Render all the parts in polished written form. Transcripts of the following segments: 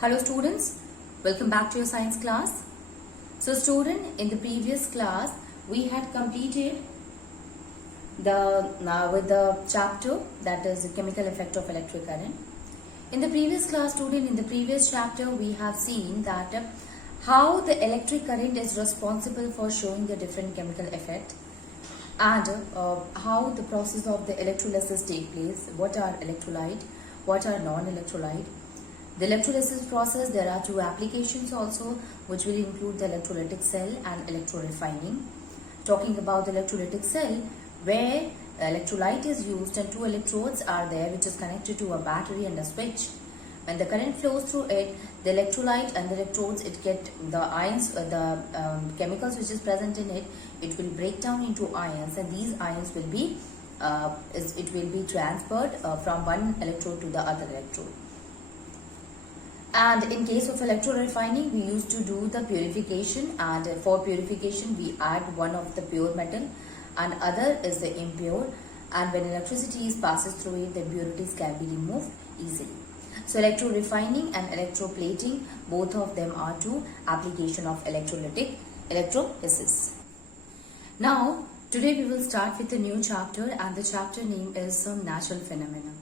Hello students, welcome back to your science class. So student, in the previous class we had completed with the chapter that is the chemical effect of electric current. In the previous class student, in the previous chapter we have seen that how the electric current is responsible for showing the different chemical effect and how the process of the electrolysis take place, what are electrolyte, what are non-electrolyte. The electrolysis process, there are two applications also, which will include the electrolytic cell and electrorefining. Talking about the electrolytic cell, where electrolyte is used and two electrodes are there which is connected to a battery and a switch. When the current flows through it, the electrolyte and the electrodes, it get the ions, chemicals which is present in it, it will break down into ions, and these ions will be transferred from one electrode to the other electrode. And in case of electrorefining, we used to do the purification, and for purification we add one of the pure metal and other is the impure, and when electricity passes through it, the impurities can be removed easily. So electrorefining and electroplating, both of them are two application of electrolysis. Now today we will start with a new chapter, and the chapter name is some natural phenomena.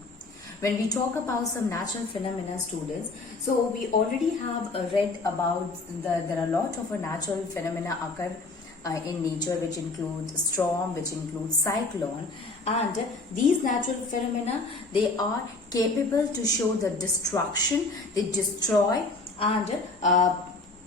When we talk about some natural phenomena, students, so we already have read about there are a lot of natural phenomena occur in nature, which includes storm, which includes cyclone, and these natural phenomena, they are capable to show the destruction, they destroy, and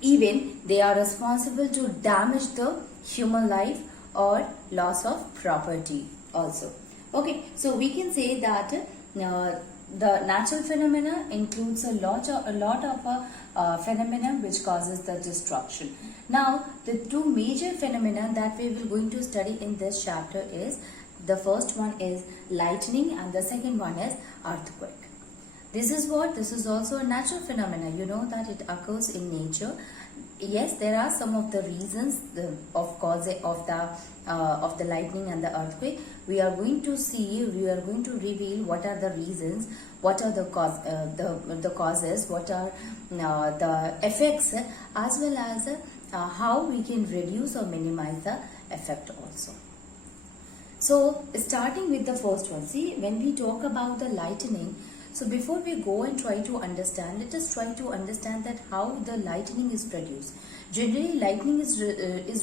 even they are responsible to damage the human life or loss of property also. Okay, so we can say that the natural phenomena includes a lot of phenomena which causes the destruction. Now, the two major phenomena that we will going to study in this chapter is, the first one is lightning and the second one is earthquake. This is what? This is also a natural phenomena. You know that it occurs in nature. Yes, there are some of the reasons of the lightning and the earthquake. We are going to reveal what are the reasons, what are the causes, what are the effects, as well as how we can reduce or minimize the effect also. So starting with the first one, see, when we talk about the lightning, so before we go and try to understand, let us try to understand that how the lightning is produced. Generally, lightning is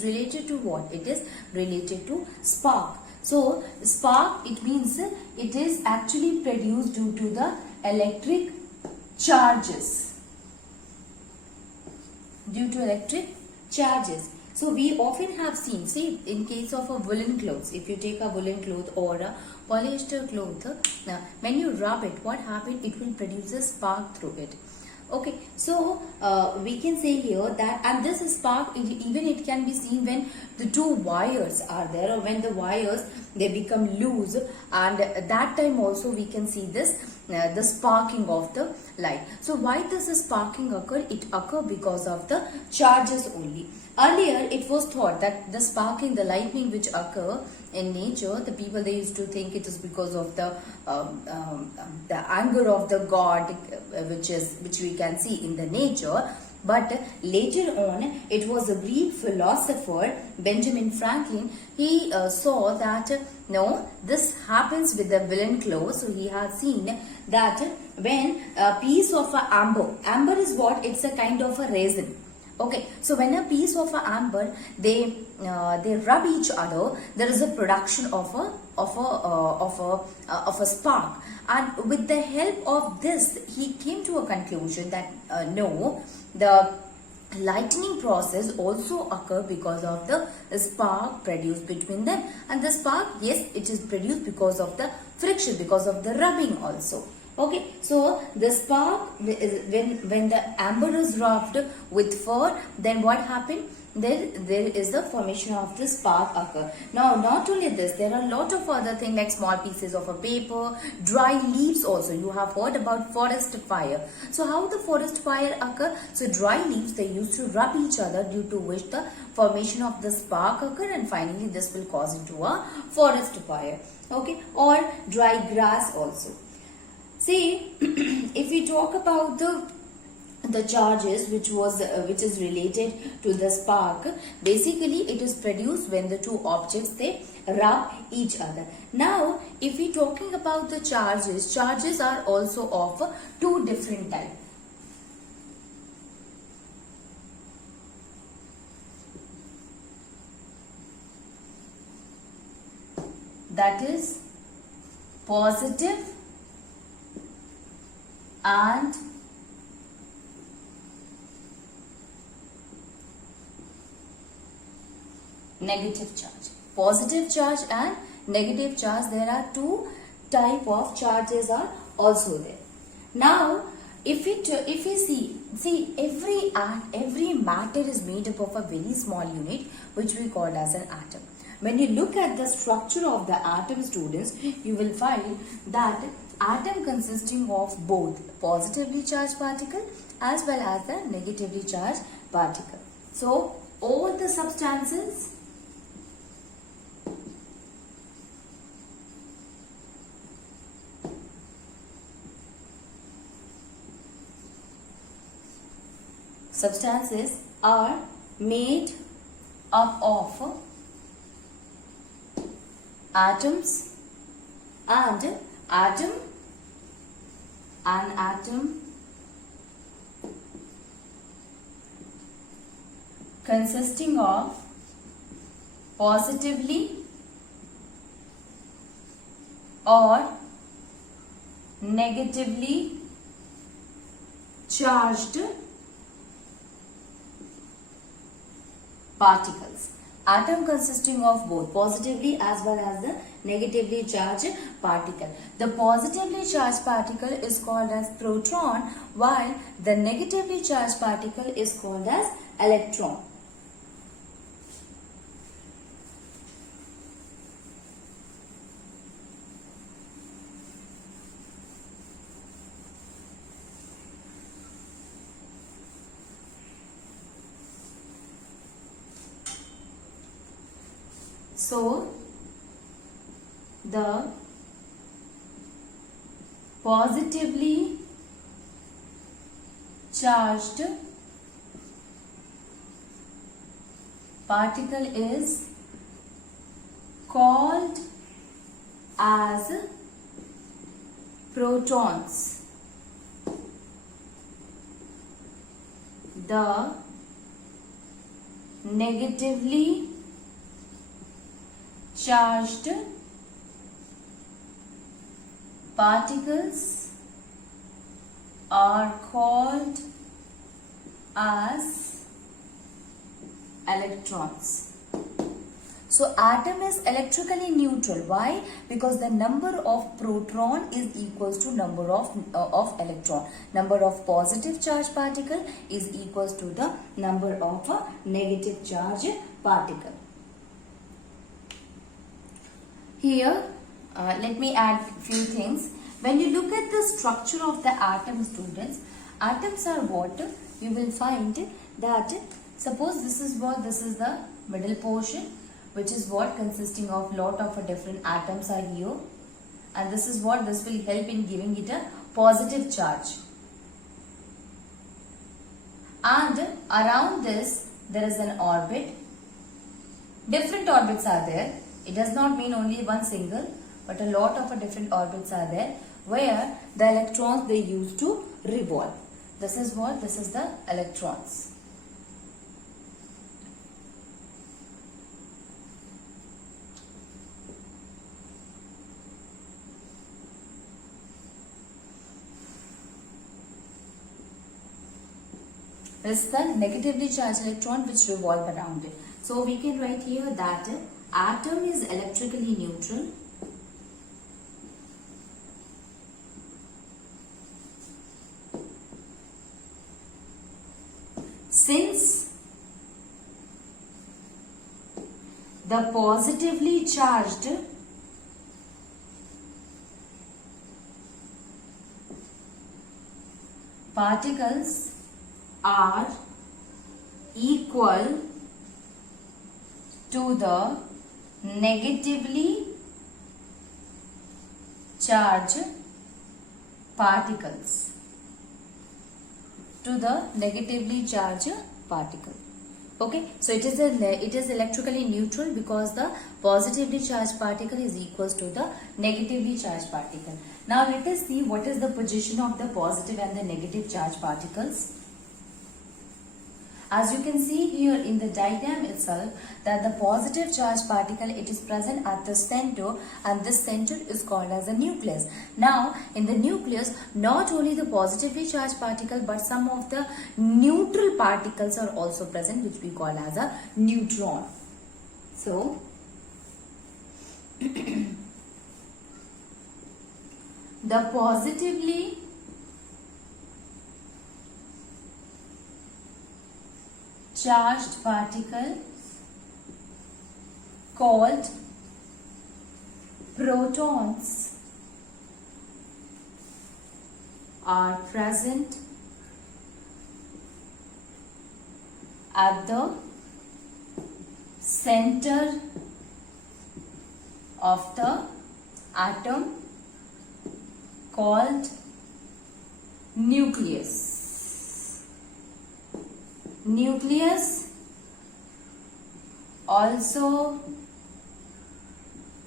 related to what? It is related to spark. So, spark, it means it is actually produced due to the electric charges. Due to electric charges. So, we often have seen, see, in case of a woolen clothes, if you take a woolen cloth or a polyester cloth, when you rub it, what happens? It will produce a spark through it. Okay, so we can say here that, and this spark, even it can be seen when the two wires are there, or when the wires, they become loose, and that time also we can see this the sparking of the light. So why does the sparking occur? It occurs because of the charges only. Earlier, it was thought that the sparking, the lightning which occur in nature, the people, they used to think it is because of the anger of the god, which we can see in the nature. But later on, it was a Greek philosopher, Benjamin Franklin. He saw that no, this happens with the woolen clothes. So he had seen that when a piece of amber is what? It's a kind of a resin. Okay, so when a piece of amber, they rub each other, there is a production of a spark, and with the help of this, he came to a conclusion that no, the lightning process also occur because of the spark produced between them, and the spark, yes, it is produced because of the friction, because of the rubbing also. Okay, so the spark, when the amber is rubbed with fur, then what happened? There is the formation of the spark occur. Now, not only this, there are a lot of other things like small pieces of a paper, dry leaves also. You have heard about forest fire. So, how the forest fire occur? So, dry leaves, they used to rub each other, due to which the formation of the spark occur, and finally this will cause into a forest fire. Okay, or dry grass also. See, if we talk about the the charges which is related to the spark. Basically it is produced when the two objects they rub each other. Now if we talking about the charges are also of two different types. That is positive and negative charge. Positive charge and negative charge, there are two type of charges are also there. Now if we see every matter is made up of a very small unit which we call as an atom. When you look at the structure of the atom, students, you will find that atom consisting of both positively charged particle as well as the negatively charged particle. So all the substances are made up of atoms, and an atom consisting of positively or negatively charged particles. Atom consisting of both positively as well as the negatively charged particle. The positively charged particle is called as proton, while the negatively charged particle is called as electron. So the positively charged particle is called as protons. The negatively charged particles are called as electrons. So atom is electrically neutral. Why? Because the number of proton is equals to number of electron. Number of positive charge particle is equals to the number of negative charge particle. Here, let me add few things. When you look at the structure of the atom, students, atoms are what? You will find that suppose this is the middle portion, which is what consisting of lot of different atoms are here, and this is what this will help in giving it a positive charge. And around this there is an orbit. Different orbits are there. It does not mean only one single, but a lot of different orbits are there where the electrons they use to revolve. This is what? This is the electrons. This is the negatively charged electron which revolve around it. So we can write here that atom is electrically neutral since the positively charged particles are equal to the negatively charged particles. to the negatively charged particle. Okay, so it is electrically neutral because the positively charged particle is equals to the negatively charged particle. Now let us see what is the position of the positive and the negative charged particles. As you can see here in the diagram itself, that the positive charged particle, it is present at the center, and this center is called as a nucleus. Now in the nucleus, not only the positively charged particle but some of the neutral particles are also present, which we call as a neutron. So the positively charged particle called protons are present at the center of the atom called nucleus. Nucleus also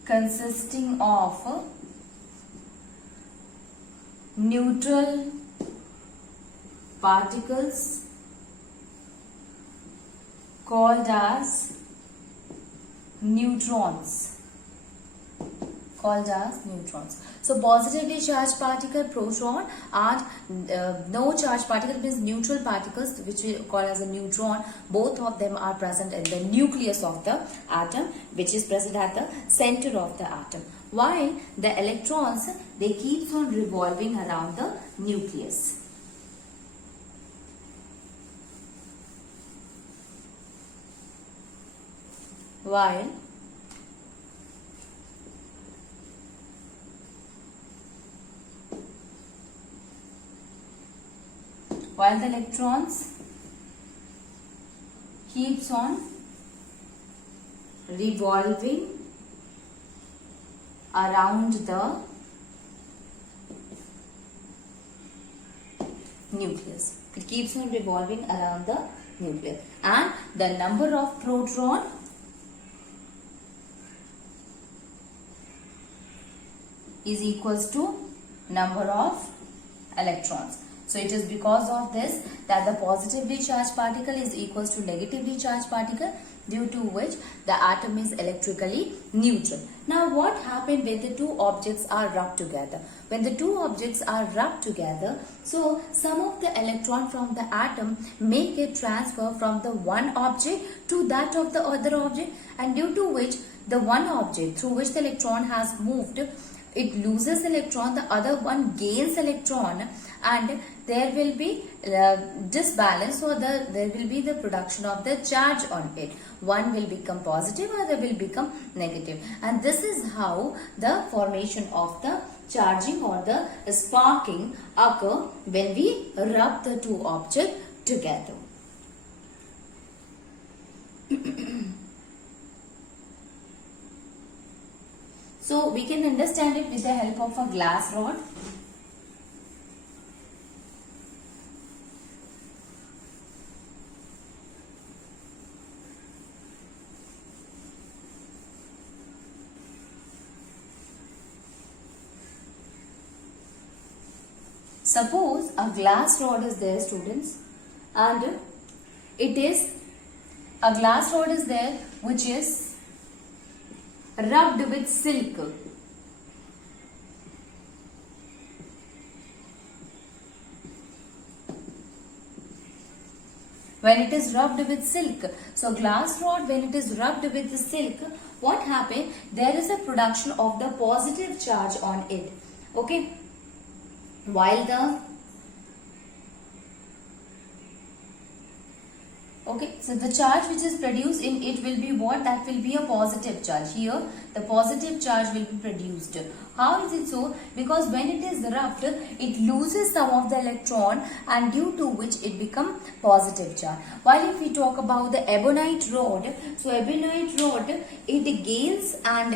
consisting of neutral particles called as neutrons. So positively charged particle, proton, and no charged particle means neutral particles, which we call as a neutron. Both of them are present in the nucleus of the atom, which is present at the center of the atom. While the electrons, they keep on revolving around the nucleus. While the electrons keeps on revolving around the nucleus. It keeps on revolving around the nucleus, and the number of proton is equals to number of electrons. So it is because of this that the positively charged particle is equals to negatively charged particle, due to which the atom is electrically neutral. Now what happened when the two objects are rubbed together? When the two objects are rubbed together, so some of the electron from the atom may get transfer from the one object to that of the other object, and due to which the one object through which the electron has moved, it loses electron, the other one gains electron, and there will be disbalance, or there will be the production of the charge on it. One will become positive, other will become negative, and this is how the formation of the charging or the sparking occur when we rub the two objects together. So we can understand it with the help of a glass rod. Suppose a glass rod is there, students, and a glass rod is there which is rubbed with silk. When it is rubbed with silk, so glass rod, when it is rubbed with the silk, what happens? There is a production of the positive charge on it. Okay, while so the charge which is produced in it will be what? That will be a positive charge. Here the positive charge will be produced. How is it so? Because when it is rubbed, it loses some of the electron, and due to which it becomes positive charge. While if we talk about the ebonite rod, so ebonite rod, it gains, and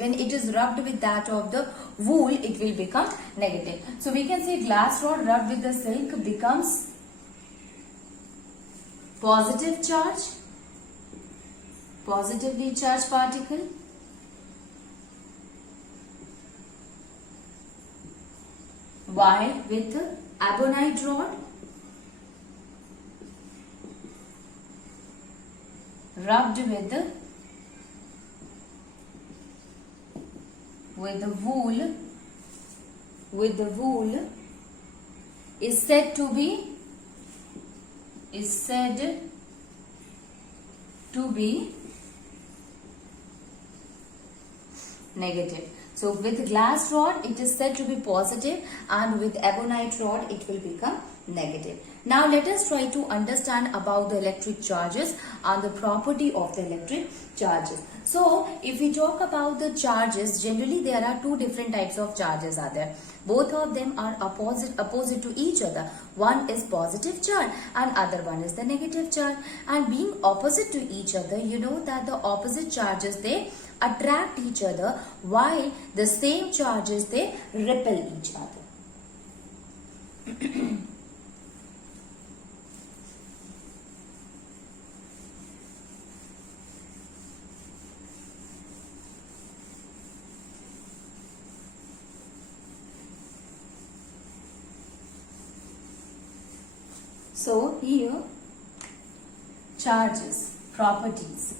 when it is rubbed with that of the wool, it will become negative. So we can say glass rod rubbed with the silk becomes positive charge, positively charged particle, while with ebonite rod rubbed with the wool is said to be negative. So with glass rod it is said to be positive, and with ebonite rod it will become negative. Now let us try to understand about the electric charges and the property of the electric charges. So if we talk about the charges, generally there are two different types of charges are there. Both of them are opposite to each other. One is positive charge and other one is the negative charge. And being opposite to each other, you know that the opposite charges, they attract each other, while the same charges, they repel each other. So here, charges, properties.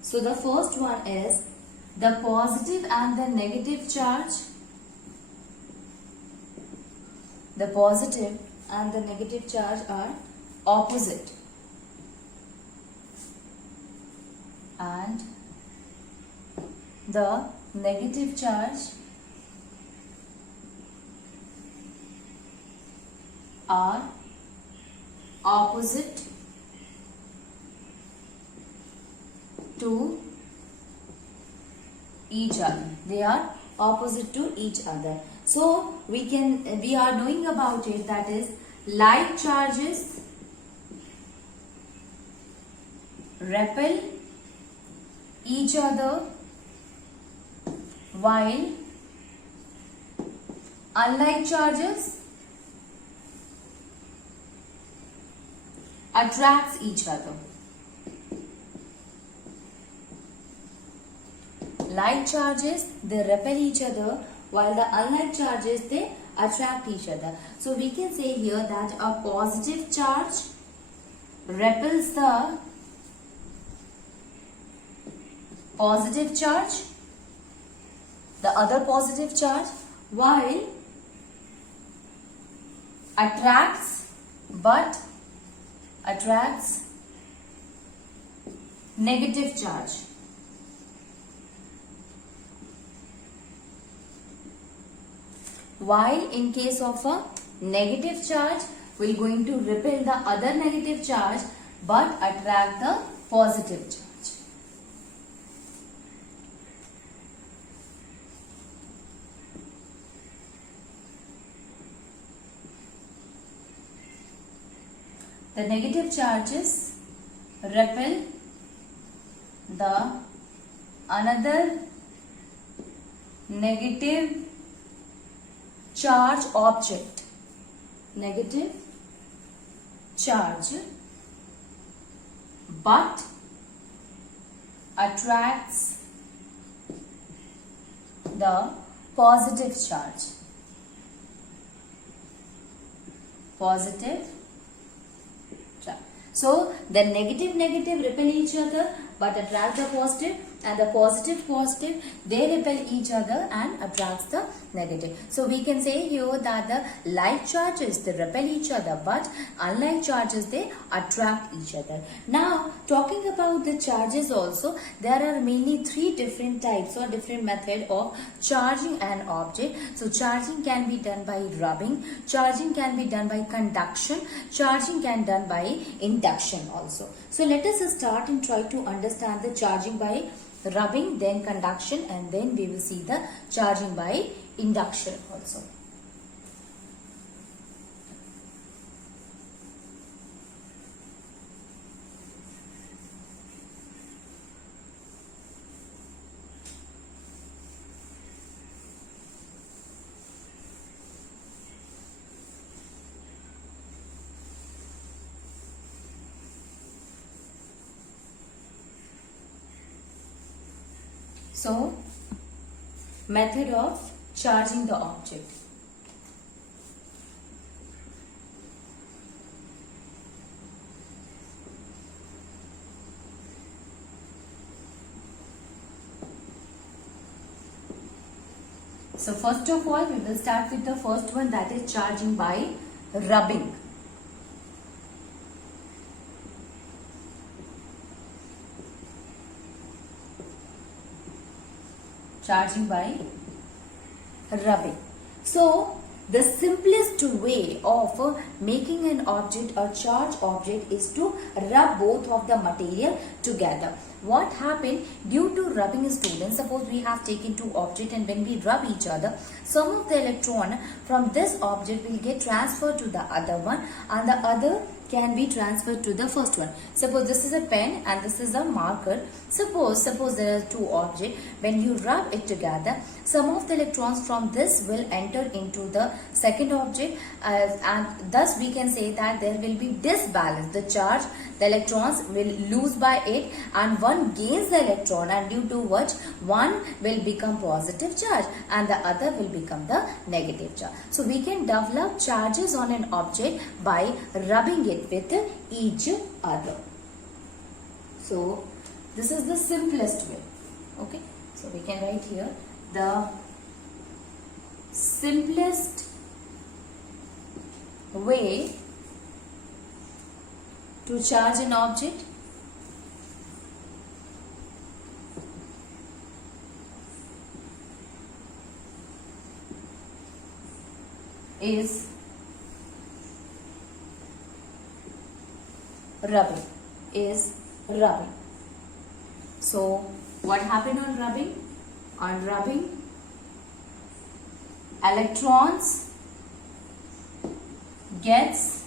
So the first one is the positive and the negative charge. The positive and the negative charge are opposite, and the negative charge are opposite to each other. They are opposite to each other. So we are knowing about it, that is like charges repel each other, while unlike charges attracts each other. Like charges, they repel each other, while the unlike charges, they attract each other. So we can say here that a positive charge repels the positive charge, the other positive charge, while attracts negative charge. While in case of a negative charge, we are going to repel the other negative charge but attract the positive charge. The negative charges repel the another negative charge object. Negative charge but attracts the positive charge. Positive charge. So the negative repel each other but attract the positive, and the positive they repel each other and attracts the negative. So we can say here that the like charges, they repel each other, but unlike charges, they attract each other. Now talking about the charges also, there are mainly three different types or different method of charging an object. So charging can be done by rubbing, charging can be done by conduction, charging can be done by induction also. So let us start and try to understand the charging by rubbing, then conduction, and then we will see the charging by induction also. So, method of charging the object. So first of all, we will start with the first one, that is charging by rubbing. Charging by rubbing. So the simplest way of making an object a charged object is to rub both of the material together. What happened due to rubbing, students, suppose we have taken two objects, and when we rub each other, some of the electron from this object will get transferred to the other one, and the other can be transferred to the first one. Suppose this is a pen and this is a marker. Suppose there are two objects. When you rub it together, some of the electrons from this will enter into the second object, and thus we can say that there will be disbalance. The charge, the electrons will lose by it, and one gains the electron, and due to which one will become positive charge and the other will become the negative charge. So we can develop charges on an object by rubbing it with each other. So this is the simplest way. Okay, so we can write here the simplest way to charge an object is rubbing. So what happened on rubbing? On rubbing, electrons gets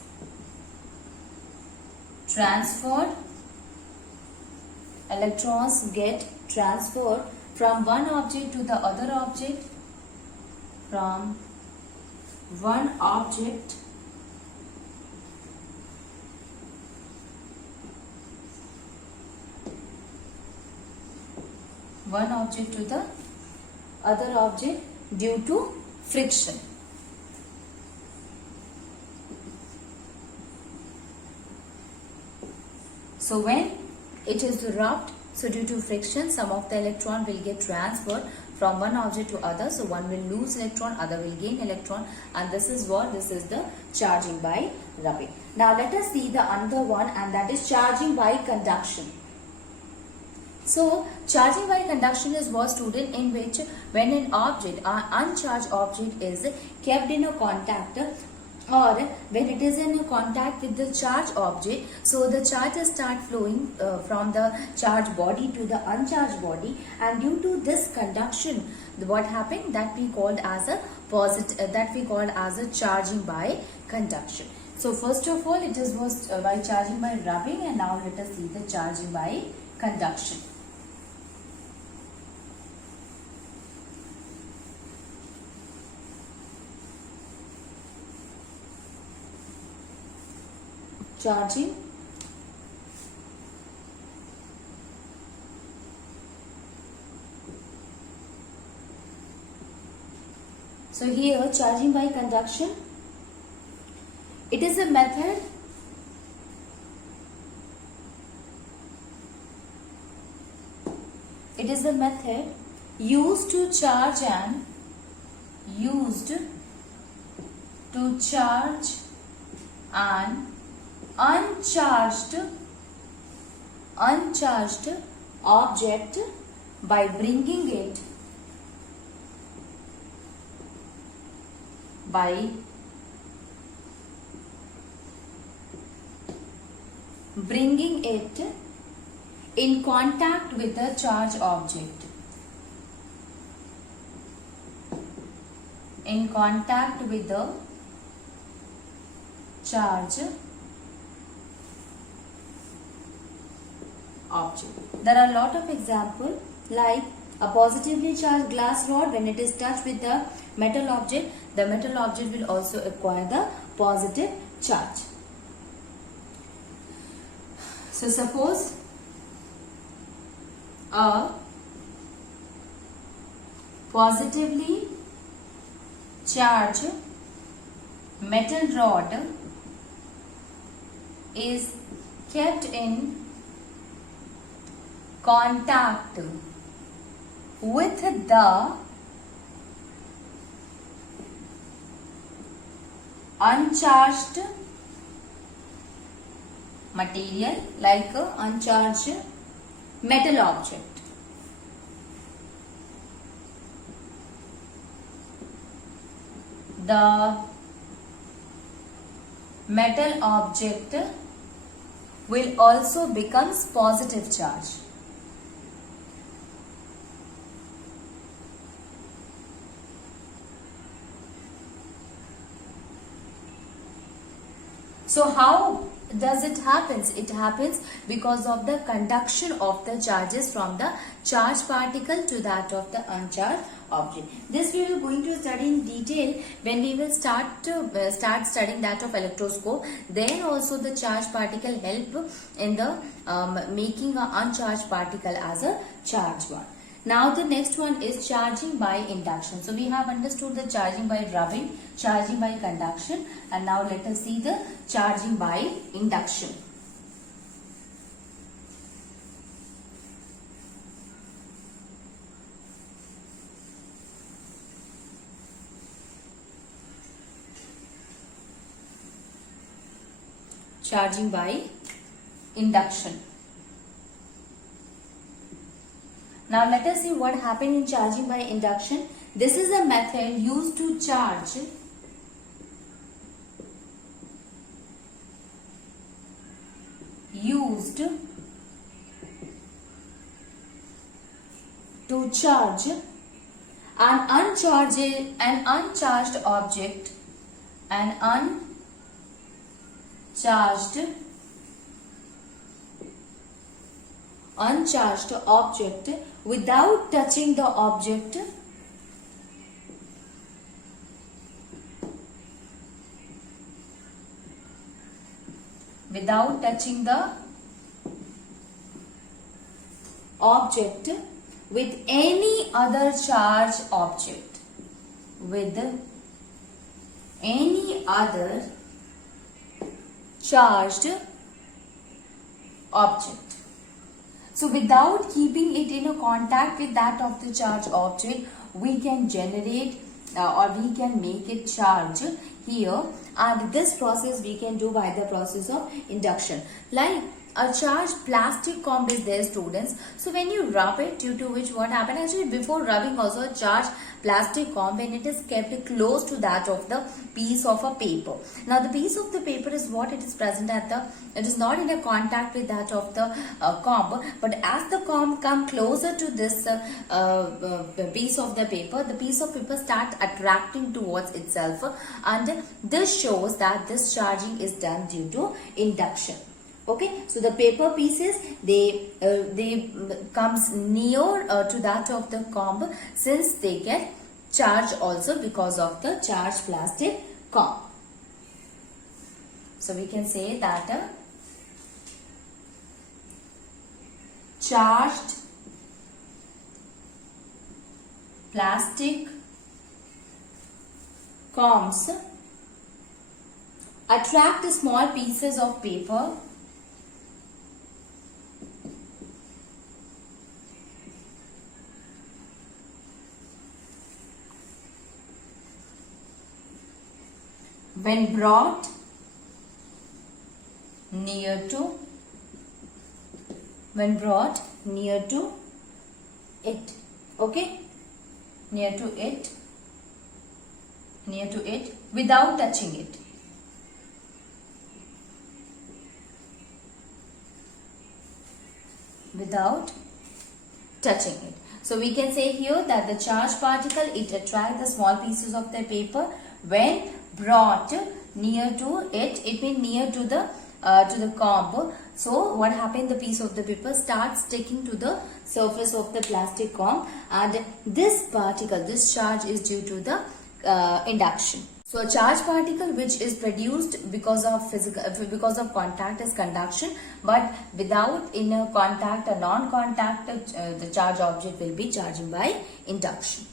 transferred. Electrons get transferred from one object to the other object, from one object to the other object due to friction. So when it is rubbed, so due to friction, some of the electron will get transferred from one object to other. So one will lose electron, other will gain electron, and this is the charging by rubbing. Now let us see the another one, and that is charging by conduction. So charging by conduction is what, student, in which when an object, an uncharged object, is kept in a contact, or when it is in contact with the charged object, so the charges start flowing from the charged body to the uncharged body, and due to this conduction, what happened, that we called as a charging by conduction. So first of all, it was by charging by rubbing, and now let us see the charging by conduction. Charging so here charging by conduction, it is a method used to charge an uncharged object by bringing it in contact with the charged object. In contact with the charge object. There are a lot of examples, like a positively charged glass rod, when it is touched with the metal object, the metal object will also acquire the positive charge. So suppose a positively charged metal rod is kept in contact with the uncharged material, like a uncharged metal object. The metal object will also becomes positive charge. So how does it happen? It happens because of the conduction of the charges from the charged particle to that of the uncharged object. This we are going to study in detail when we will start studying that of electroscope. Then also the charged particle help in the making an uncharged particle as a charged one. Now the next one is charging by induction. So we have understood the charging by rubbing, charging by conduction, and now let us see the charging by induction. Charging by induction. Now let us see what happened in charging by induction. This is a method used to charge an uncharged object, uncharged object without touching the object, with any other charged object, So without keeping it in a contact with that of the charged object, we can generate or we can make it charge here, and this process we can do by the process of induction. Like a charged plastic comb is there, students. So when you rub it, due to which what happened, actually before rubbing also a charged plastic comb, when it is kept close to that of the piece of a paper. Now the piece of the paper is what it is present at the, it is not in a contact with that of the comb, but as the comb come closer to this piece of the piece of paper start attracting towards itself, and this shows that this charging is done due to induction. Okay, so the paper pieces, they comes near to that of the comb, since they get charged also because of the charged plastic comb. So we can say that a charged plastic combs attract small pieces of paper when brought near to it. Okay, near to it without touching it. So we can say here that the charged particle, it attracts the small pieces of the paper when brought near to it. It means near to the comb. So what happened, the piece of the paper starts sticking to the surface of the plastic comb, and this particle, this charge is due to the induction. So a charged particle which is produced because of contact is conduction, but without inner contact or non-contact, the charged object will be charging by induction.